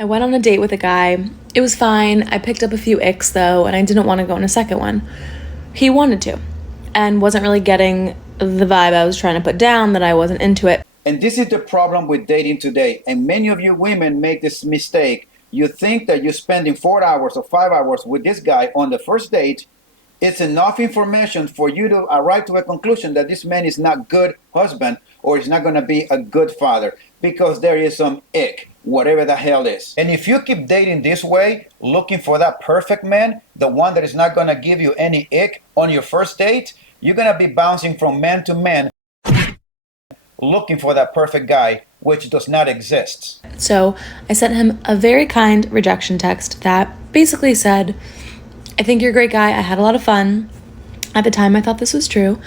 I went on a date with a guy. It was fine. I picked up a few icks though, and I didn't want to go on a second one. He wanted to, and wasn't really getting the vibe I was trying to put down, that I wasn't into it. And this is the problem with dating today. And many of you women make this mistake. You think that you're spending 4 hours or 5 hours with this guy on the first date. It's enough information for you to arrive to a conclusion that this man is not good husband or is not going to be a good father, because there is some ick, whatever the hell is. And if you keep dating this way, looking for that perfect man, the one that is not going to give you any ick on your first date, you're going to be bouncing from man to man looking for that perfect guy, which does not exist. So I sent him a very kind rejection text that basically said, I think you're a great guy. I had a lot of fun. At the time, I thought this was true,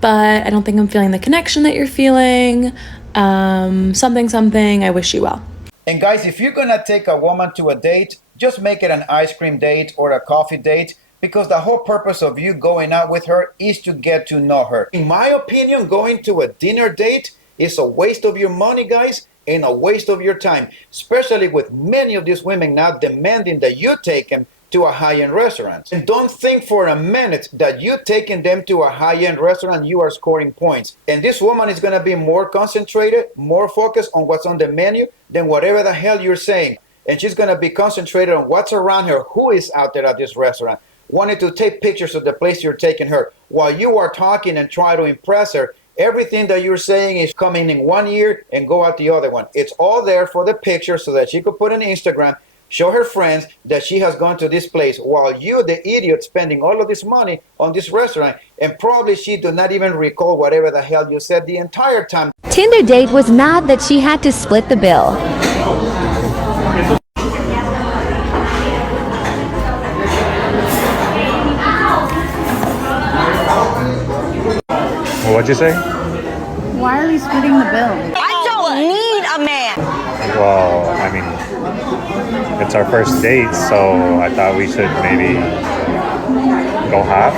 but I don't think I'm feeling the connection that you're feeling. Something, I wish you well. And guys, if you're gonna take a woman to a date, just make it an ice cream date or a coffee date, because the whole purpose of you going out with her is to get to know her. In my opinion, going to a dinner date is a waste of your money, guys, and a waste of your time, especially with many of these women now demanding that you take them to a high-end restaurant. And don't think for a minute that you taking them to a high-end restaurant, you are scoring points. And this woman is going to be more concentrated, more focused on what's on the menu than whatever the hell you're saying. And she's going to be concentrated on what's around her, who is out there at this restaurant, wanting to take pictures of the place you're taking her. While you are talking and try to impress her, everything that you're saying is coming in one ear and go out the other one. It's all there for the picture so that she could put on Instagram, show her friends that she has gone to this place, while you, the idiot, spending all of this money on this restaurant, and probably she do not even recall whatever the hell you said the entire time. Tinder date was not that she had to split the bill. What'd you say? Why are we splitting the bill? I don't need a man. Well, I mean, it's our first date, so I thought we should maybe go half.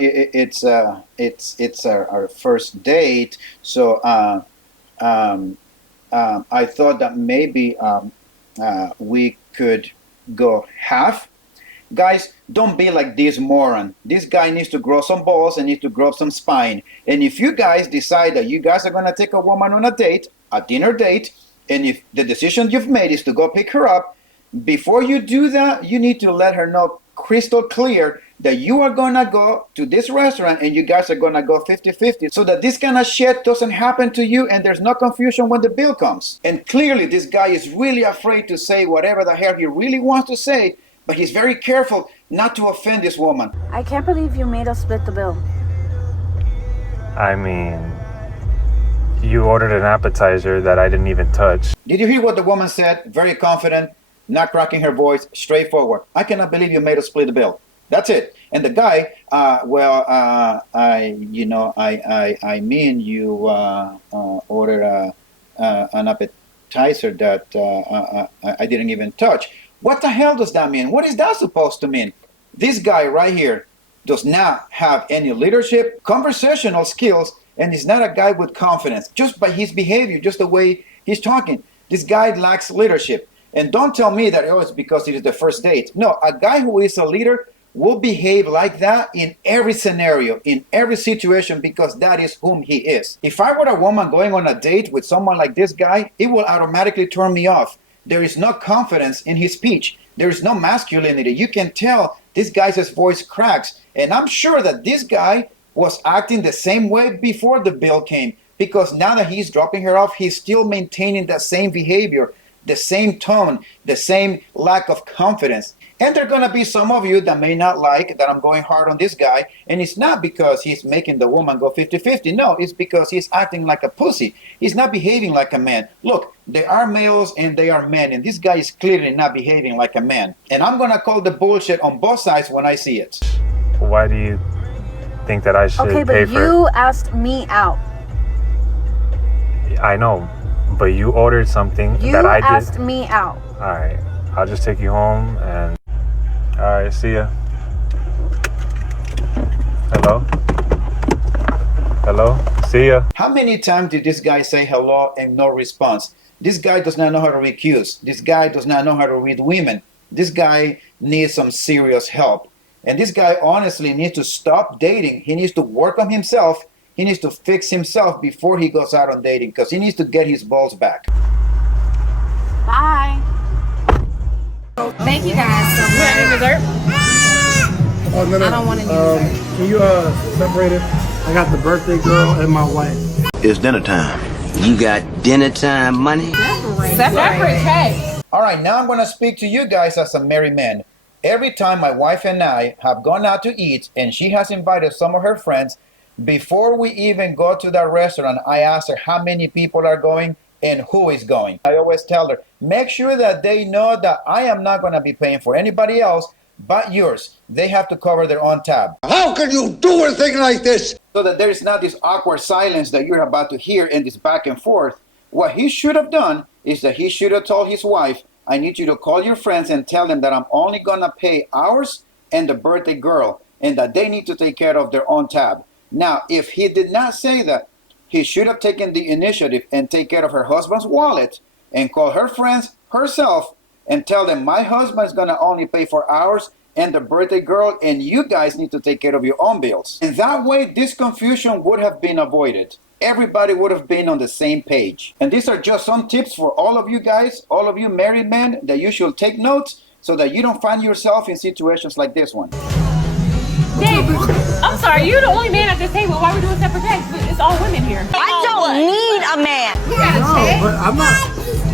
It's our first date, so I thought that maybe we could go half. Guys, don't be like this moron. This guy needs to grow some balls and needs to grow some spine. And if you guys decide that you guys are going to take a woman on a date, a dinner date, and if the decision you've made is to go pick her up, before you do that, you need to let her know crystal clear that you are going to go to this restaurant and you guys are going to go 50-50, so that this kind of shit doesn't happen to you and there's no confusion when the bill comes. And clearly this guy is really afraid to say whatever the hell he really wants to say, but he's very careful not to offend this woman. I can't believe you made us split the bill. I mean, you ordered an appetizer that I didn't even touch. Did you hear what the woman said? Very confident, not cracking her voice, straightforward. I cannot believe you made us split the bill. That's it. And the guy, you ordered an appetizer that I didn't even touch. What the hell does that mean? What is that supposed to mean? This guy right here does not have any leadership, conversational skills, and he's not a guy with confidence. Just by his behavior, just the way he's talking, this guy lacks leadership. And don't tell me that, oh, it's because it is the first date. No, a guy who is a leader will behave like that in every scenario, in every situation, because that is whom he is. If I were a woman going on a date with someone like this guy, it will automatically turn me off. There is no confidence in his speech. There is no masculinity. You can tell this guy's voice cracks. And I'm sure that this guy was acting the same way before the bill came, because now that he's dropping her off, he's still maintaining the same behavior, the same tone, the same lack of confidence. And there are going to be some of you that may not like that I'm going hard on this guy. And it's not because he's making the woman go 50-50. No, it's because he's acting like a pussy. He's not behaving like a man. Look, there are males and they are men. And this guy is clearly not behaving like a man. And I'm going to call the bullshit on both sides when I see it. Why do you think that I should Okay, pay but for you asked me out. I know, but you ordered something that I did. You asked me out. All right, I'll just take you home and... All right, see ya. Hello? Hello? See ya. How many times did this guy say hello and no response? This guy does not know how to read cues. This guy does not know how to read women. This guy needs some serious help. And this guy honestly needs to stop dating. He needs to work on himself. He needs to fix himself before he goes out on dating, because he needs to get his balls back. Bye. Thank you guys so much. Any dessert? Oh, no. I don't want any dessert. Can you separate it? I got the birthday girl and my wife. It's dinner time. You got dinner time money? Separate cake. All right, now I'm going to speak to you guys as a married man. Every time my wife and I have gone out to eat and she has invited some of her friends, before we even go to that restaurant, I ask her how many people are going and who is going. I always tell her, make sure that they know that I am not going to be paying for anybody else but yours. They have to cover their own tab. How can you do a thing like this? So that there is not this awkward silence that you're about to hear and this back and forth. What he should have done is that he should have told his wife, I need you to call your friends and tell them that I'm only going to pay ours and the birthday girl, and that they need to take care of their own tab. Now, if he did not say that, he should have taken the initiative and take care of her husband's wallet and call her friends herself and tell them, my husband is going to only pay for ours and the birthday girl, and you guys need to take care of your own bills. And that way, this confusion would have been avoided. Everybody would have been on the same page. And these are just some tips for all of you guys, all of you married men, that you should take notes so that you don't find yourself in situations like this one. Dave, I'm sorry, you're the only man at this table. Why are we doing separate checks? It's all women here. I don't need a man. No, but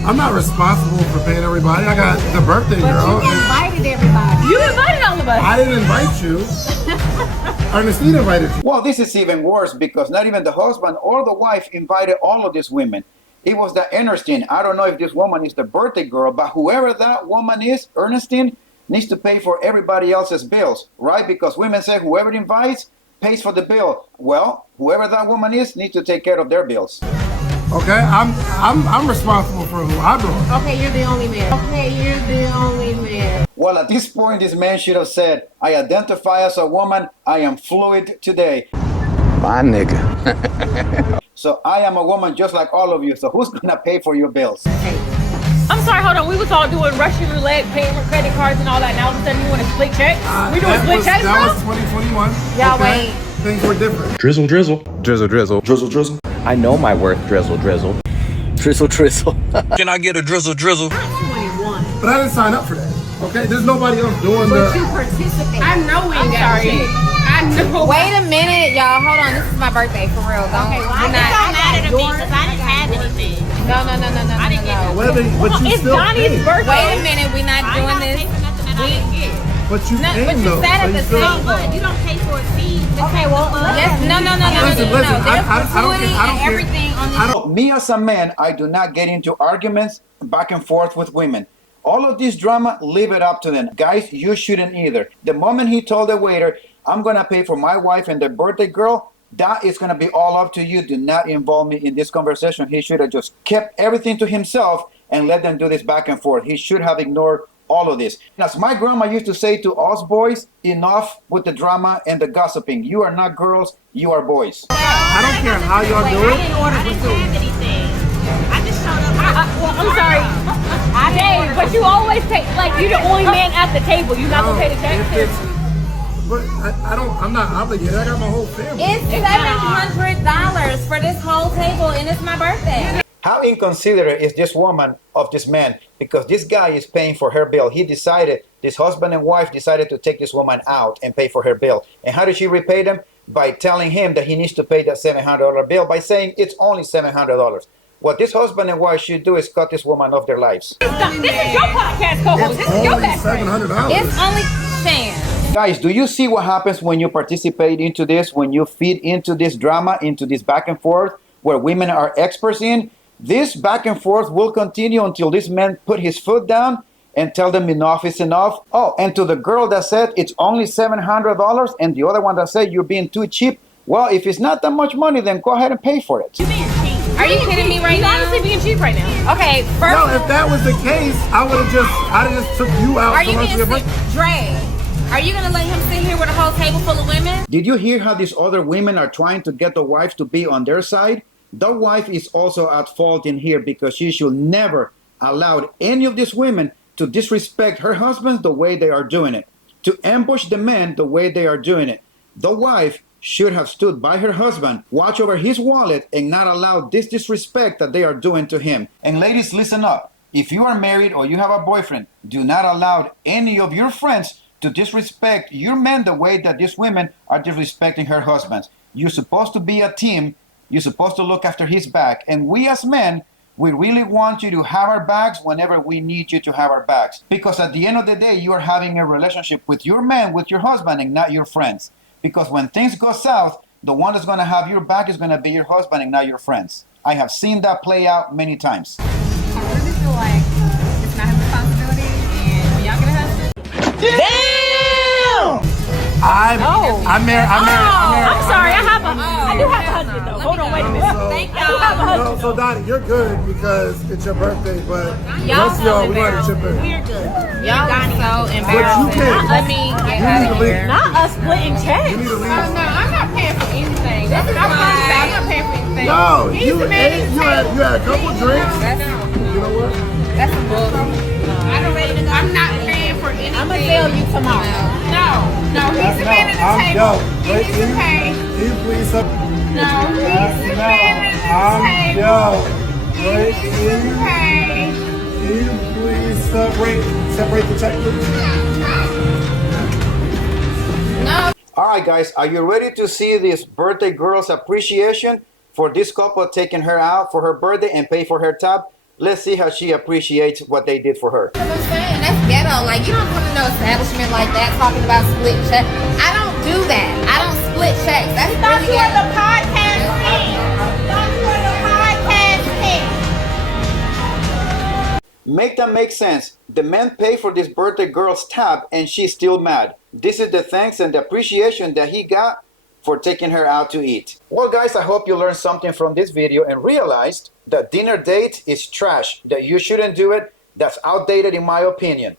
I'm not responsible for paying everybody. I got the birthday girl. You invited everybody. You invited all of us. I didn't invite you. Ernestine invited you. Well, this is even worse because not even the husband or the wife invited all of these women. It was the Ernestine. I don't know if this woman is the birthday girl, but whoever that woman is, Ernestine, needs to pay for everybody else's bills, right? Because women say whoever invites pays for the bill. Well, whoever that woman is needs to take care of their bills. Okay, I'm responsible for who I brought. Okay, you're the only man. Okay, you're the only man. Well, at this point, this man should have said, I identify as a woman. I am fluid today. My nigga. So I am a woman just like all of you. So who's going to pay for your bills? I'm sorry, hold on. We was all doing Russian roulette, paying with credit cards and all that. Now all of a sudden you want to split checks? We doing split checks, bro? That was 2021. Y'all okay? wait. Things were different. Drizzle, drizzle. Drizzle, drizzle. Drizzle, drizzle. I know my worth, drizzle, drizzle. Drizzle, drizzle. Can I get a drizzle, drizzle? 21. But I didn't sign up for that. Okay, there's nobody else doing But you the. participate. I know we ain't got shit. I know. Wait a minute, y'all. Hold on. This is my birthday, for real. Don't. Okay, well, we're not. I'm mad at me because I didn't have anything. No. But you It's still Donnie's paid. birthday. Wait a minute. We're not doing this. But you No, paid but you though. sat at the so you still- table. You don't pay for a fee. Okay, well, yes. No. Listen, There's I don't gratuity care. I don't and care. everything on this. I don't. Me as a man, I do not get into arguments back and forth with women. All of this drama, leave it up to them. Guys, you shouldn't either. The moment he told the waiter, I'm going to pay for my wife and the birthday girl, that is going to be all up to you. Do not involve me in this conversation. He should have just kept everything to himself and let them do this back and forth. He should have ignored all of this. And as my grandma used to say to us boys, enough with the drama and the gossiping. You are not girls, you are boys. I don't care how y'all do I it. didn't order for food. I just showed up. Well, I'm sorry. Dave, but you always pay, like, you're the only man at the table. You not going to pay the If check? it's- But I'm not obligated. I got my whole family. It's $700 for this whole table, and it's my birthday. How inconsiderate is this woman of this man? Because this guy is paying for her bill. He decided, this husband and wife decided to take this woman out and pay for her bill. And how did she repay them? By telling him that he needs to pay that $700 bill by saying it's only $700. What this husband and wife should do is cut this woman off their lives. This is your podcast co-host. This is your Only best friend. $700. It's only Shan. Guys, do you see what happens when you participate into this, when you feed into this drama, into this back and forth, where women are experts in? This back and forth will continue until this man put his foot down and tell them enough is enough. Oh, and to the girl that said it's only $700 and the other one that said you're being too cheap, well, if it's not that much money, then go ahead and pay for it. Are you kidding me right He's now? honestly being cheap right now. Okay, first. No, if that was the case, I'd have just took you out. Are you so much gonna of your sit, Dre? Are you gonna let him sit here with a whole table full of women? Did you hear how these other women are trying to get the wife to be on their side? The wife is also at fault in here because she should never allow any of these women to disrespect her husbands the way they are doing it, to ambush the men the way they are doing it. The wife should have stood by her husband, watch over his wallet, and not allow this disrespect that they are doing to him. And ladies, listen up. If you are married or you have a boyfriend, do not allow any of your friends to disrespect your men the way that these women are disrespecting her husbands. You're supposed to be a team. You're supposed to look after his back. And we as men, we really want you to have our backs whenever we need you to have our backs. Because at the end of the day, you are having a relationship with your man, with your husband, and not your friends. Because when things go south, the one that's going to have your back is going to be your husband and not your friends. I have seen that play out many times. I really feel like it's not his responsibility, and when y'all get a husband. Damn! I'm married. I'm sorry, I do have a husband though. Hold on, wait a minute. Thank I do have a husband. So Donnie, you're good because it's your birthday, but the Y'all rest of y'all, we want to chip in. We're good. Y'all are so embarrassing. But you can't. Let me get You out need of to leave. here. Not us splitting checks. You need to No, leave. I'm not paying for anything. That's what I'm not paying for anything. No, He's you the man ate. at the You had table. a couple drinks. That's You know what? some bullshit. I'm not paying for anything. I'm gonna tell you tomorrow. No, he's the man at the table. He needs to pay. Can you please up? No, he's the man at the table. Right? He needs to pay. Can you please separate the check, please? No. All right, guys, are you ready to see this birthday girl's appreciation for this couple taking her out for her birthday and pay for her tab? Let's see how she appreciates what they did for her. That's what I'm saying. That's ghetto. Like, you don't come to no establishment like that talking about split checks. I don't do that. I don't split checks. That's Thought really you were ghetto. the podcast king. Thought you were the podcast king. Make that make sense. The man paid for this birthday girl's tab and she's still mad. This is the thanks and the appreciation that he got for taking her out to eat. Well, guys, I hope you learned something from this video and realized that dinner date is trash, that you shouldn't do it. That's outdated in my opinion.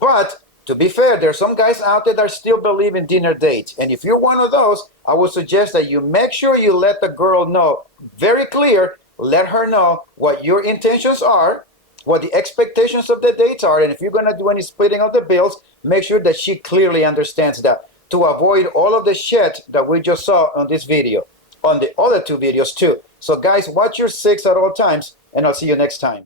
But to be fair, there's some guys out there that still believe in dinner dates. And if you're one of those, I would suggest that you make sure you let the girl know very clear, let her know what your intentions are, what the expectations of the dates are, and if you're going to do any splitting of the bills, make sure that she clearly understands that, to avoid all of the shit that we just saw on this video, on the other two videos too. So guys, watch your six at all times, and I'll see you next time.